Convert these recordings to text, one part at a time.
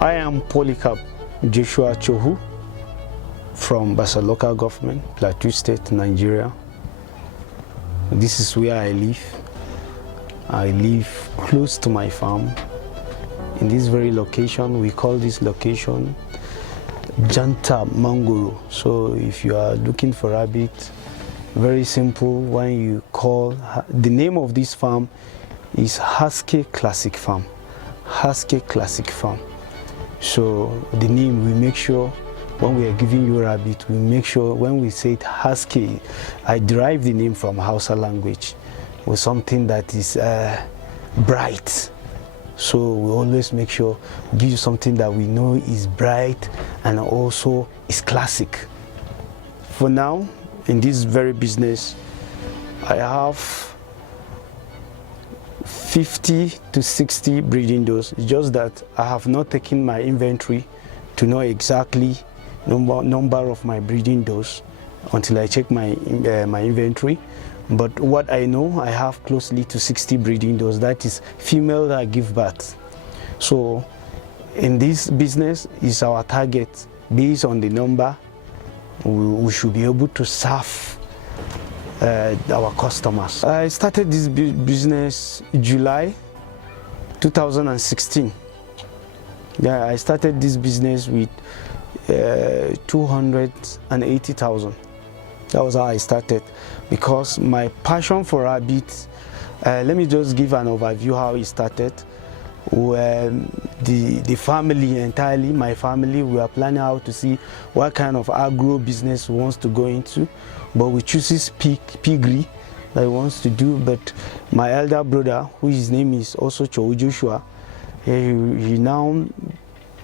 I am Polycarp Joshua Chohu from Basa local government, Plateau State, Nigeria. This is where I live. I live close to my farm. In this very location, we call this location Janta Mangoro. So if you are looking for rabbit, very simple. When you call, the name of this farm is Husky Classic Farm. Husky Classic Farm. So the name, we make sure when we are giving you rabbit, we make sure when we say it Husky, I derive the name from Hausa language with something that is bright. So we always make sure we give you something that we know is bright and also is classic. For now, in this very business, I have 50 to 60 breeding does. It's just that I have not taken my inventory to know exactly number of my breeding does until I check my inventory. But what I know, I have closely to 60 breeding does. That is female that give birth. So in this business is our target. Based on the number, we should be able to serve our customers. I started this business July 2016. Yeah, I started this business with 280,000. That was how I started, because my passion for rabbits, let me just give an overview how it started. The family entirely, my family, we are planning how to see what kind of agro business we want to go into, but we chooses piggery that he wants to do. But my elder brother, who his name is also Chohu Joshua, he now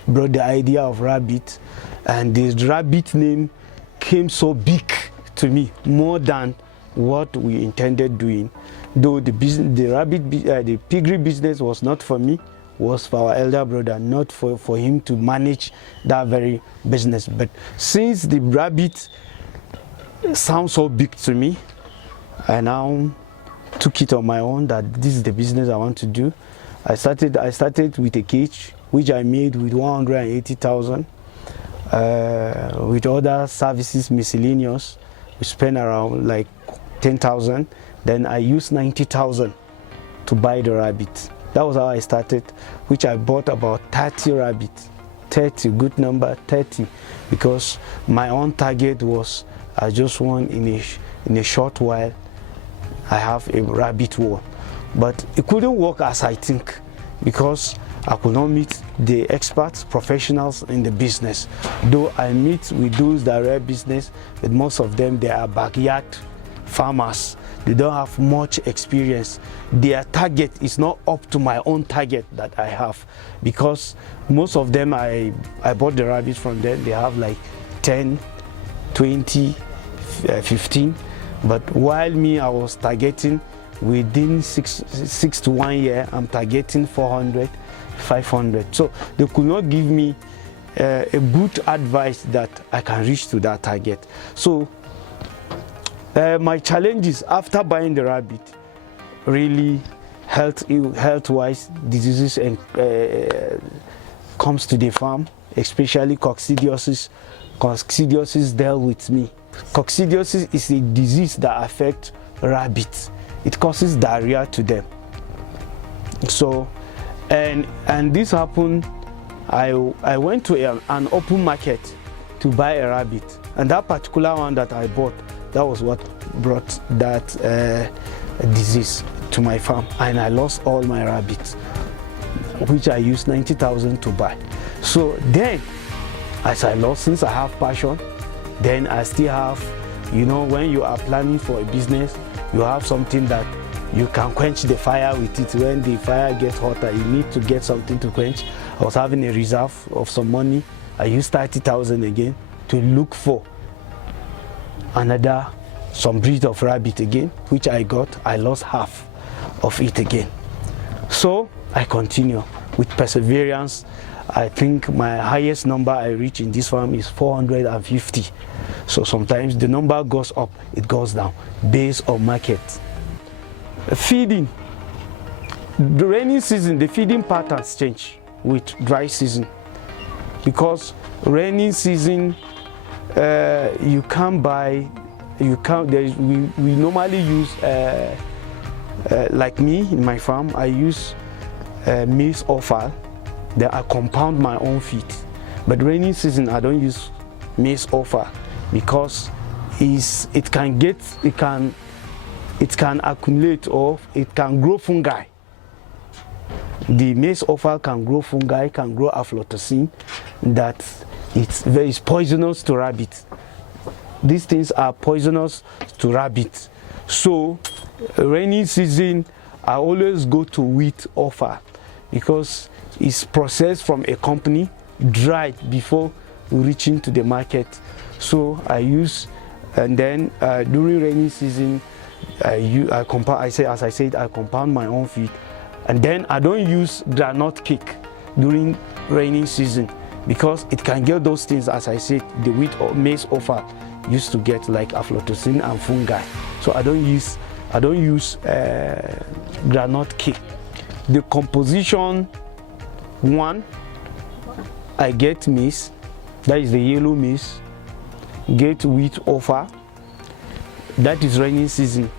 brought the idea of rabbit, and the rabbit name came so big to me, more than what we intended doing. Though the piggery business was not for me, was for our elder brother, not for him to manage that very business. But since the rabbit sounds so big to me, I now took it on my own that this is the business I want to do. I started with a cage, which I made with 180,000. With other services miscellaneous, we spent around like 10,000. Then I used 90,000 to buy the rabbit. That was how I started, which I bought about 30 rabbits. 30, good number, 30, because my own target was I just want in a short while I have a rabbit wall. But it couldn't work as I think, because I could not meet the experts, professionals in the business. Though I meet with those that are business, but most of them, they are backyard farmers. They don't have much experience. Their target is not up to my own target that I have, because most of them, I bought the rabbits from them. They have like 10, 20, 15. But while me, I was targeting within six to 1 year, I'm targeting 400, 500. So they could not give me a good advice that I can reach to that target. So my challenges after buying the rabbit, really health-wise, diseases and comes to the farm, especially coccidiosis. Coccidiosis dealt with me. Coccidiosis is a disease that affects rabbits. It causes diarrhea to them. So, and this happened, I went to an open market to buy a rabbit, and that particular one that I bought, that was what brought that disease to my farm, and I lost all my rabbits, which I used 90,000 to buy. So then, as I lost, since I have passion, then I still have, you know, when you are planning for a business, you have something that you can quench the fire with it. When the fire gets hotter, you need to get something to quench. I was having a reserve of some money. I used 30,000 again to look for some breed of rabbit again, which I got. I lost half of it again. So I continue with perseverance. I think my highest number I reach in this farm is 450. So sometimes the number goes up, it goes down, based on market. Feeding. The rainy season, the feeding patterns change with dry season. because rainy season you can't buy, we normally use like me in my farm, I use maize offal, then I compound my own feed. But rainy season I don't use maize offal because it can accumulate, or it can grow fungi. The maize offal can grow fungi, can grow aflatoxin, that it's poisonous to rabbits. These things are poisonous to rabbits. So rainy season I always go to wheat offal because it's processed from a company, dried before reaching to the market. So I use, and then during rainy season I compound my own feed. And then I don't use groundnut cake during rainy season because it can get those things, as I said, the wheat or maize offal used to get, like aflatoxin and fungi. So I don't use groundnut cake. The composition one, I get maize, that is the yellow maize, get wheat offal, that is rainy season,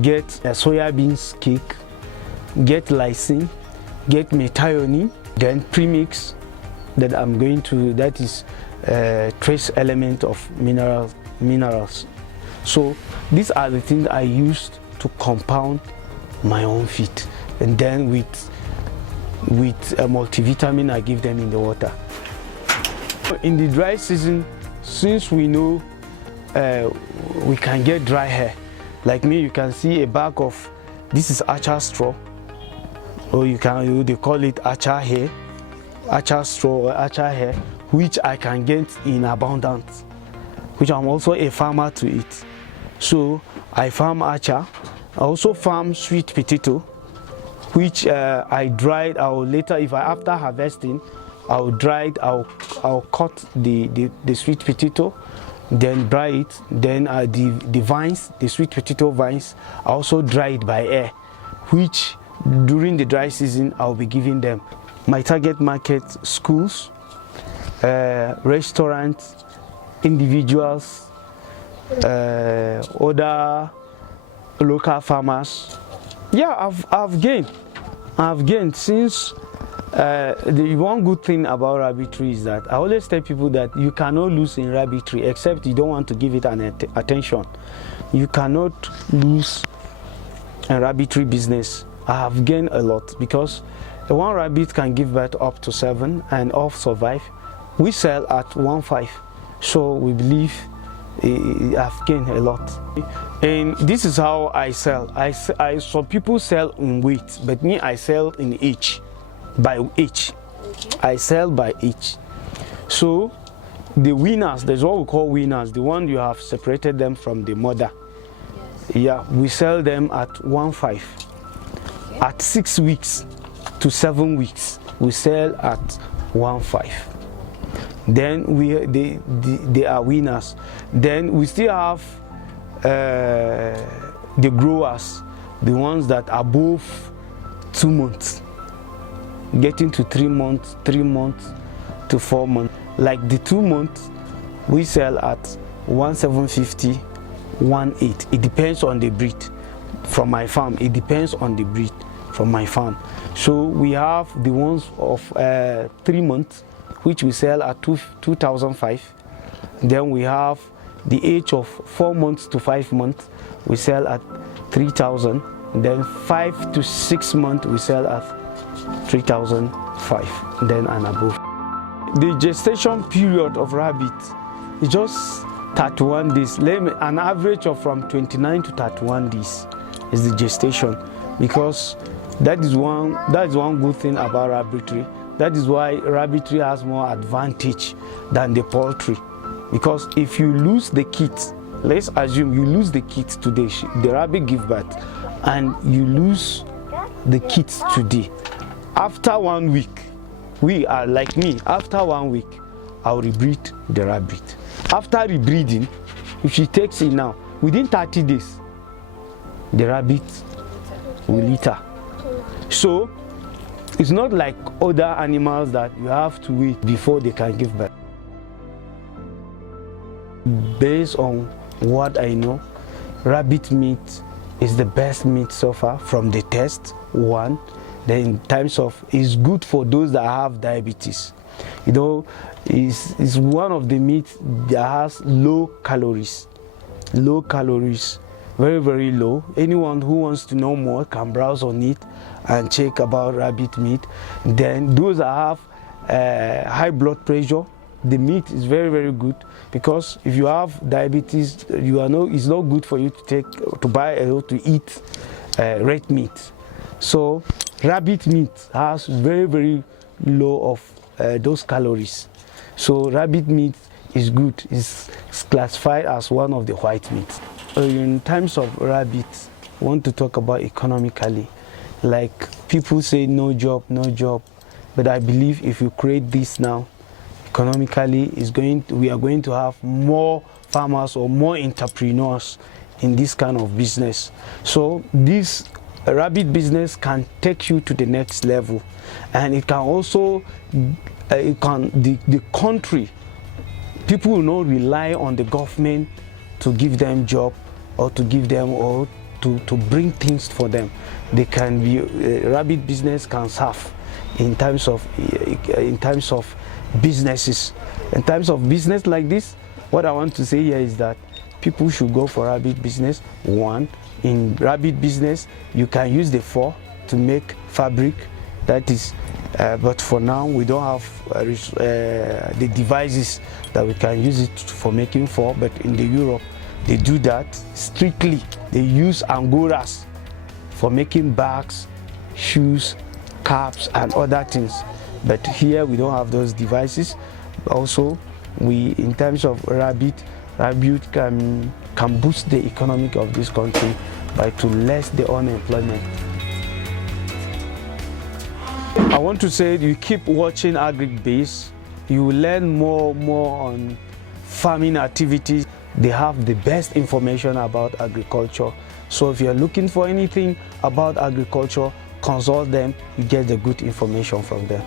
get a soya beans cake, get lysine, get methionine, then premix that I'm going to, that is trace element of minerals. So these are the things I used to compound my own feed, and then with a multivitamin I give them in the water. In the dry season, since we know we can get dry hair, like me, you can see a bag of, this is acha straw, or they call it acha hair, acha straw or acha hair, which I can get in abundance, which I'm also a farmer to it. So I farm acha. I also farm sweet potato, which I dried. After harvesting, I'll dry it. I'll cut the sweet potato, then dry it. Then the vines, the sweet potato vines, I also dry it by air, which during the dry season I'll be giving them. My target market: schools, restaurants, individuals, other local farmers. Yeah, I've gained since. The one good thing about rabbitry is that I always tell people that you cannot lose in rabbitry, except you don't want to give it an attention. You cannot lose in rabbitry business. I have gained a lot because one rabbit can give birth up to 7 and all survive. We sell at 1.5, so we believe I've gained a lot. And this is how I sell. Some people sell in weight, but me, I sell in each, by each. I sell by each. So the winners, there's what we call winners, the one you have separated them from the mother. Yes. Yeah, we sell them at 1.5. At 6 weeks to 7 weeks, we sell at 1.5. Then they are winners. Then we still have the growers, the ones that are above 2 months, getting to 3 months, 3 months to 4 months. Like the 2 months, we sell at 1.750, 1.8. It depends on the breed. From my farm, it depends on the breed from my farm. So we have the ones of 3 months, which we sell at 2,005. Then we have the age of 4 months to 5 months, we sell at 3,000. Then 5 to 6 months, we sell at 3,005, then and above. The gestation period of rabbit is just 31 days. An average of from 29 to 31 days is the gestation, because that is one good thing about rabbitry. That is why rabbitry has more advantage than the poultry, because if you lose the kit, let's assume you lose the kit today, the rabbit give birth, and you lose the kit today. After 1 week, we are like me, after 1 week, I'll rebreed the rabbit. After rebreeding, if she takes it now, within 30 days, the rabbit will litter. So, It's not like other animals that you have to wait before they can give birth. Based on what I know, rabbit meat is the best meat so far from the test, one. Then in terms of, it's good for those that have diabetes. You know, it's one of the meats that has low calories. Low calories, very, very low. Anyone who wants to know more can browse on it and check about rabbit meat. Then those that have high blood pressure, the meat is very, very good, because if you have diabetes, it's not good for you to eat red meat. So rabbit meat has very, very low of those calories. So rabbit meat is good. It's classified as one of the white meats. In terms of rabbit, I want to talk about economically. Like people say no job, but I believe if you create this now, economically we are going to have more farmers or more entrepreneurs in this kind of business. So this rabbit business can take you to the next level, and it can also the country, people will not rely on the government to give them job or to give them or to bring things for them. They can be rabbit business can serve in terms of businesses. In terms of business like this, what I want to say here is that people should go for rabbit business. One, in rabbit business, you can use the fur to make fabric. That is, but for now we don't have the devices that we can use it for making fur. But in the Europe, they do that strictly. They use angoras for making bags, shoes, caps, and other things. But here we don't have those devices. Also, in terms of rabbit can boost the economy of this country by to less the unemployment. I want to say, you keep watching AgricBase, you will learn more on farming activities. They have the best information about agriculture. So if you're looking for anything about agriculture, consult them, you get the good information from them.